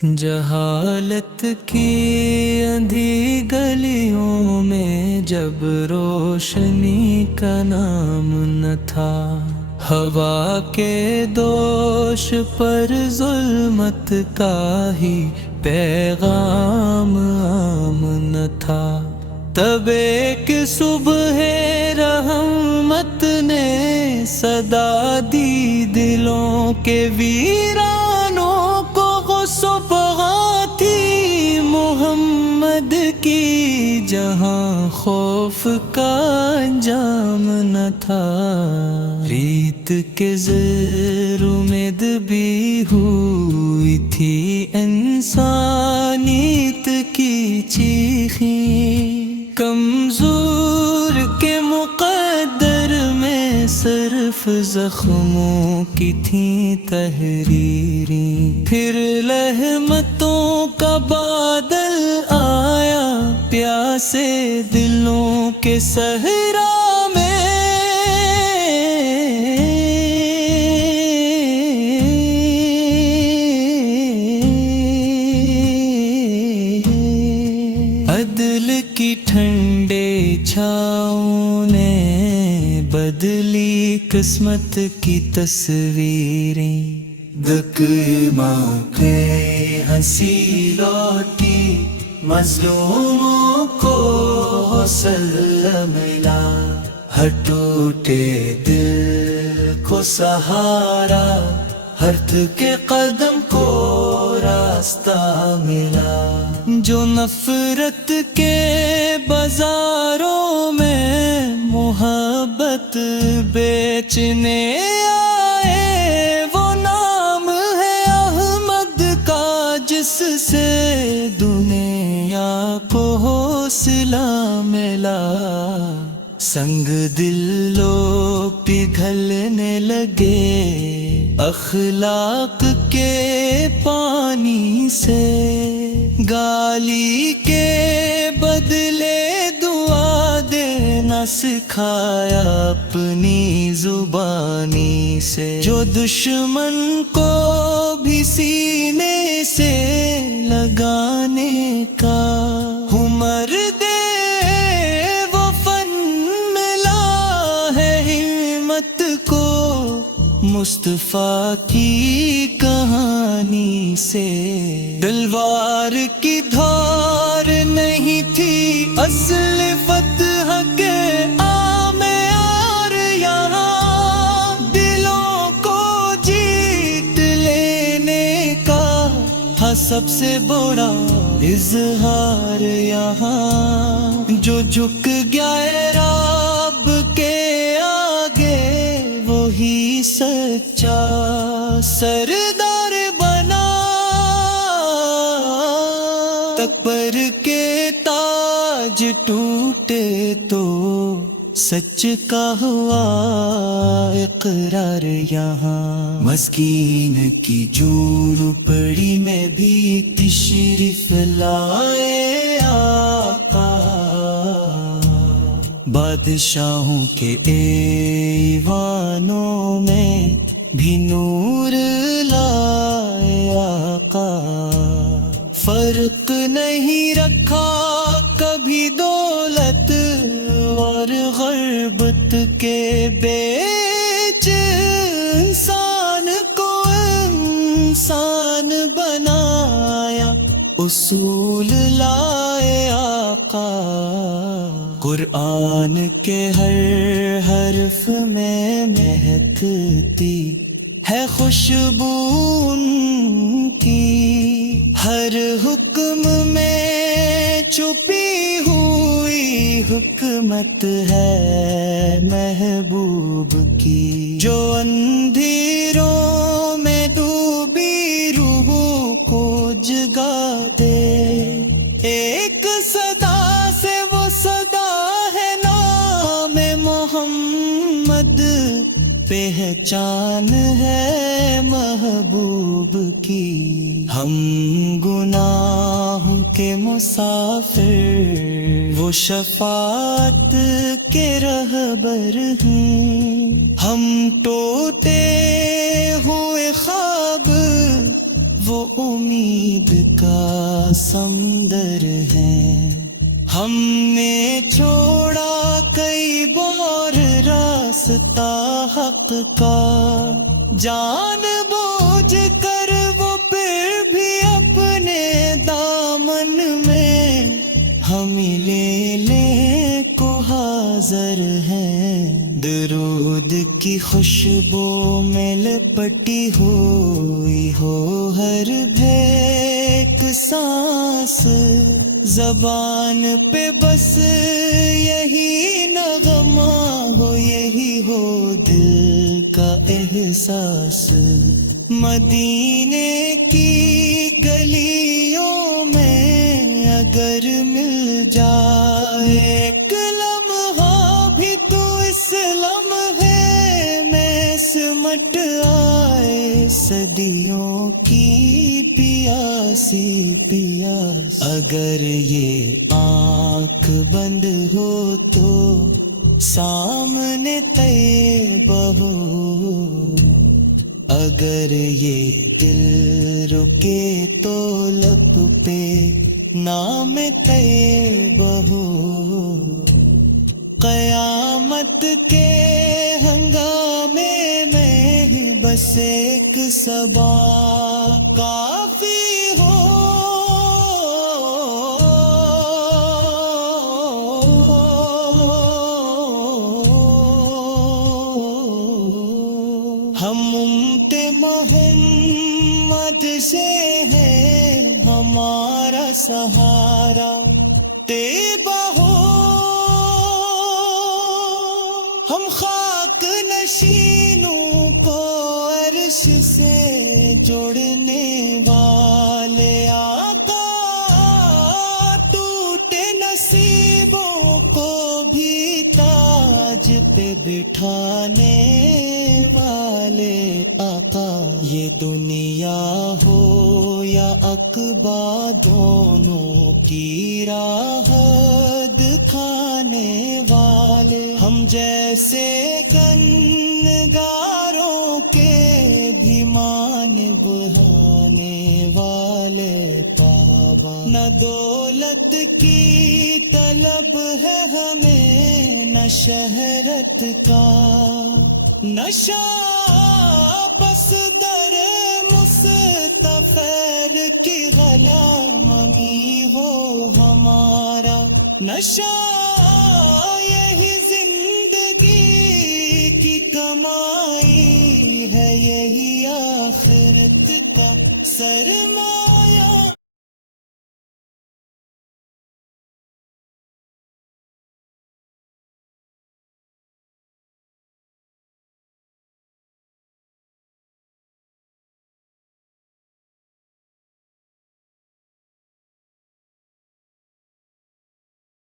جہالت کی اندھی گلیوں میں جب روشنی کا نام نہ تھا، ہوا کے دوش پر ظلمت کا ہی پیغام عام نہ تھا، تب ایک صبح رحمت نے صدا دی دلوں کے ویرانوں کو، صبح تھی محمد کی جہاں خوف کا انجام نہ تھا، ریت کے زیر امید بھی ہوئی تھی انسانیت کی چیخیں، کمزور کے مقدر میں صرف زخموں کی تھیں تحریریں، پھر رحمتوں کا بادل آیا پیاسے دلوں کے صحرا میں، عدل کی ٹھنڈے چھاؤں نے بدلی قسمت کی تصویریں، دکماں کے ہنسی لوٹی مظلوموں کو حوصلہ ملا، ہر ٹوٹے دل کو سہارا، ہر تھکے قدم کو راستہ ملا، جو نفرت کے بازاروں میں محبت بیچنے آئے، وہ نام ہے احمد کا جس سے دنیا کو حوصلہ ملا، سنگ دل لوگ پگھلنے لگے اخلاق کے پانی سے، گالی کے بدلے دعا دینا سکھایا اپنی زبانی سے، جو دشمن کو بھی سینے سے لگانے کا ہنر دے، وہ فن ملا ہے ہمت کو مصطفیٰ کی کہانی سے، تلوار کی دھار نہیں تھی اصل فتح کے عام یار، یہاں دلوں کو جیت لینے کا تھا سب سے بڑا اظہار، یہاں جو جھک گیا رب کے آگے وہی سچا سردار بنا، تکبر کے تاج ٹوٹے تو سچ کا ہوا اقرار، یہاں مسکین کی جھونپڑی میں بھی تشریف لائے آقا، بادشاہوں کے ایوانوں میں بھی نور لائے آقا، فرق نہیں رکھا کبھی دولت اور غربت کے بیچ، انسان کو انسان بنایا، اصول لائے آقا، قرآن کے ہر حرف میں مہکتی ہے خوشبو ان کی، ہر حکم میں چھپی ہوئی حکمت ہے محبوب کی، جو اندھیروں میں ڈوبی روح کو جگا دے، ایک صدا سے وہ صدا ہے نام محمد، پہچان ہے محبوب کی، ہم گناہ کے مسافر وہ شفاعت کے رہبر ہیں، ہم ٹوٹے ہوئے خواب وہ امید امید کا سمندر ہے. ہم نے چھوڑا کئی بار راستہ حق کا، جان بوجھ کر وہ پھر بھی اپنے دامن میں ہم لے لے کو حاضر ہیں. درود کی خوشبو میں لپٹی ہوئی ہو ہر ایک سانس، زبان پہ بس یہی نغمہ ہو، یہی ہو دل کا احساس. مدینے کی گلیوں میں اگر مل جائے ایک لمحہ بھی تو اس لمحے میں سمٹ آئے صدیوں کی پیاسی پیاس. اگر یہ آنکھ بند ہو تو سامنے طیبہ ہو، اگر یہ دل رکے تو لب پہ نام طیبہ ہو. قیامت کے ہنگامے میں بس ایک صبا کافی ہو. ہم امت محمد سے ہے ہمارا سہارا طیبہ ہو. ہم خاک نشینوں کو عرش سے جوڑنے والے آقا، ٹوٹے نصیبوں کو بھی تاج پہ بٹھانے والے آقا. یہ دنیا ہو یا عقبہ دونوں کی راہ دکھانے والے، ہم جیسے گنگاروں کے بھی مان بہانے والے بابا. نہ دولت کی طلب ہے ہمیں، نہ شہرت کا نشہ، بس در مستغفر کی غلامی ہو ہمارا نشہ. یہی زندگی کی کمائی ہے، یہی آخرت کا سرمایہ.